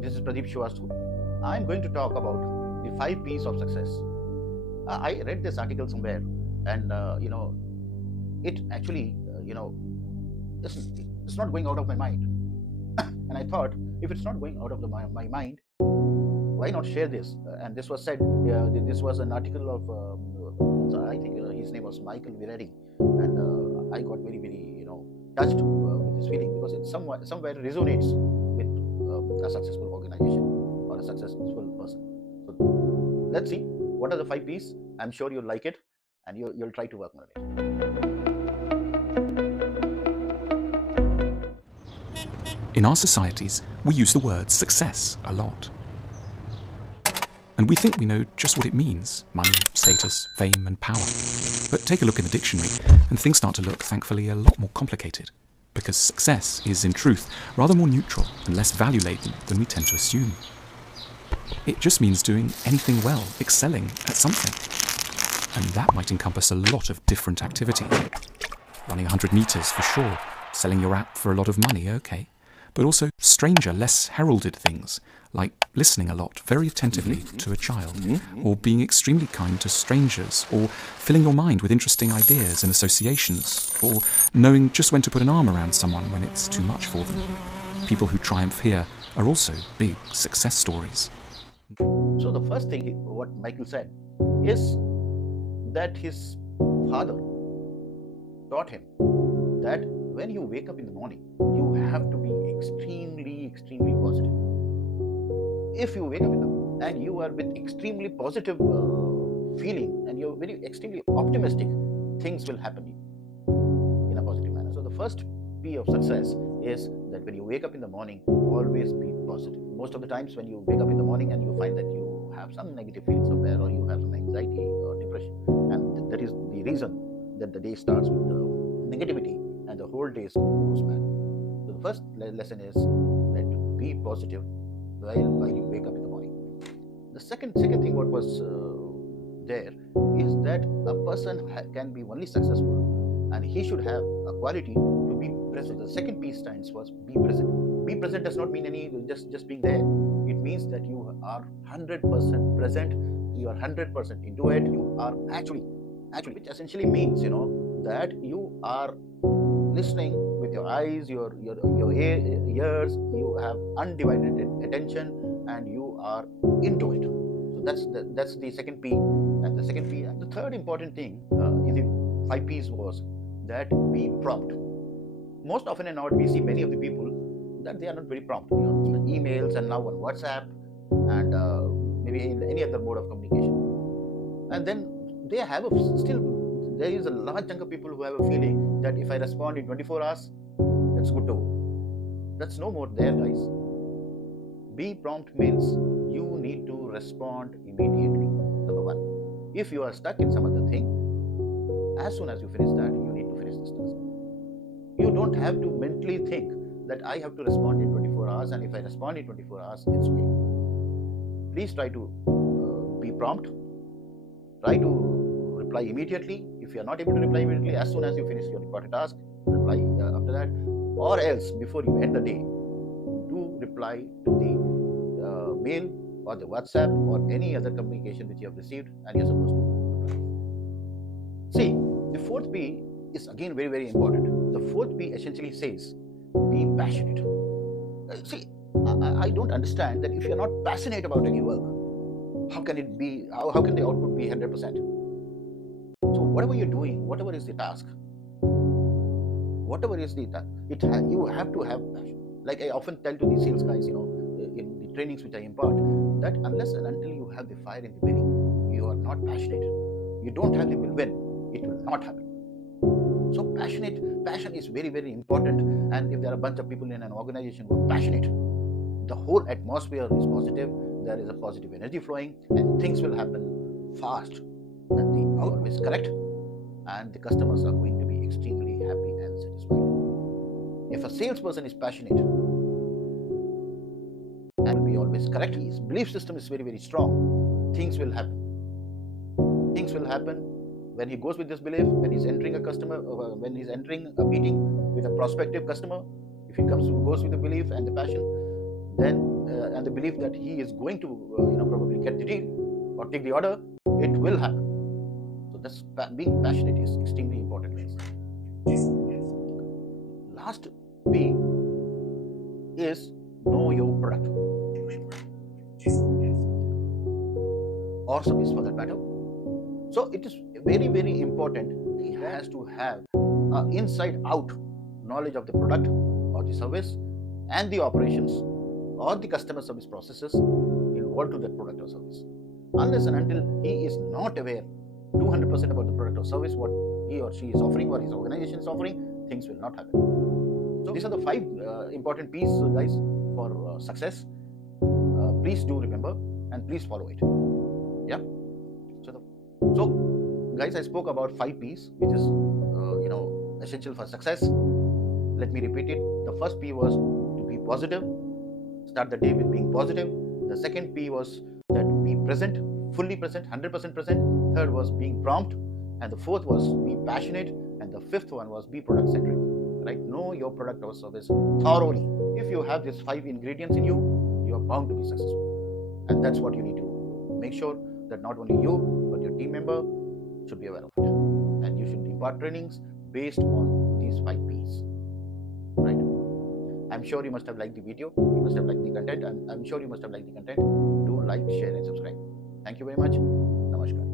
This is Pradeep Srivastav. I'm going to talk about the 5 P's of success. I read this article somewhere, and it actually, it's not going out of my mind. And I thought, if it's not going out of my mind, why not share this? And this was said. This was an article of, I think his name was Michael Viredi, and I got very, very, touched with this feeling because it somewhere resonates with a successful organization or a successful person. So let's see what are the 5 P's. I'm sure you'll like it, and you'll try to work on it. In our societies, we use the word success a lot. And we think we know just what it means: money, status, fame, and power. But take a look in the dictionary, and things start to look, thankfully, a lot more complicated. Because success is, in truth, rather more neutral and less value-laden than we tend to assume. It just means doing anything well, excelling at something. And that might encompass a lot of different activity. Running 100 meters, for sure. Selling your app for a lot of money, okay. But also stranger, less heralded things, like listening a lot, very attentively to a child, or being extremely kind to strangers, or filling your mind with interesting ideas and associations, or knowing just when to put an arm around someone when it's too much for them. People who triumph here are also big success stories. So the first thing, what Michael said, is that his father taught him that when you wake up in the morning, you have to be extremely, extremely positive. If you wake up in the morning and you are with extremely positive feeling and you're very extremely optimistic, things will happen in a positive manner. So the first P of success is that when you wake up in the morning, always be positive. Most of the times when you wake up in the morning and you find that you have some negative feeling somewhere, or you have some anxiety or depression, and that is the reason that the day starts with negativity and the whole day goes bad. So the first lesson is that be positive while you wake up in the morning. The second thing what was there is that a person can be only successful, and he should have a quality to be present. The second P stands for be present. Be present does not mean any just being there. It means that you are 100% present. You are 100% into it. You are actually, which essentially means that you are listening with your eyes, your ears. You have undivided attention, and you are into it. So that's the second P, and the second P, and the third important thing in the 5 Ps was that be prompt. Most often and not, we see many of the people that they are not very prompt. Emails, and now on WhatsApp, and maybe in any other mode of communication, and then they have still there is a large chunk of people who have a feeling that if I respond in 24 hours, it's good to go. That's no more there, guys. Be prompt means you need to respond immediately. Number one, if you are stuck in some other thing, as soon as you finish that, you need to finish this task. You don't have to mentally think that I have to respond in 24 hours, and if I respond in 24 hours, it's okay. Please try to be prompt. Try to reply immediately. If you are not able to reply immediately, as soon as you finish your important task, reply after that. Or else, before you end the day, do reply to the mail or the WhatsApp or any other communication which you have received and you're supposed to reply. See, the fourth P is again very, very important. The fourth P essentially says, be passionate. See, I don't understand that if you're not passionate about any work, how can it be? How can the output be 100%? So whatever you're doing, whatever is the task, you have to have passion. Like I often tell to the sales guys, in the trainings which I impart, that unless and until you have the fire in the belly, you are not passionate. You don't have the will when it will not happen. So passion is very, very important. And if there are a bunch of people in an organization who are passionate, the whole atmosphere is positive. There is a positive energy flowing, and things will happen fast, and the outcome is correct, and the customers are going to be extremely happy and satisfied. If a salesperson is passionate and will be always correct, his belief system is very, very strong, things will happen. Things will happen when he goes with this belief, when he's entering a customer, when he's entering a meeting with a prospective customer. If he goes with the belief and the passion, then and the belief that he is going to probably get the deal or take the order, it will happen. So that's being passionate is extremely important, guys. Last P is know your product or service for that matter. So it is very, very important. He has to have inside out knowledge of the product or the service and the operations or the customer service processes involved to that product or service. Unless and until he is not aware 200% about the product or service, what he or she is offering or his organization is offering, things will not happen. So these are the 5 important P's, guys, for success. Please do remember and please follow it. Yeah. So guys, I spoke about 5 P's, which is essential for success. Let me repeat it. The first P was to be positive. Start the day with being positive. The second P was that be present, fully present, 100% present. Third was being prompt, and the fourth was be passionate, and the fifth one was be product centric. Right? Know your product or service thoroughly. If you have these 5 ingredients in you, you are bound to be successful, and that's what you need to make sure that not only you but your team member should be aware of it, and you should impart trainings based on these 5 P's. Right? I'm sure you must have liked the video. You must have liked the content. I'm sure you must have liked the content. Do like, share, and subscribe. Thank you very much. Namaskar.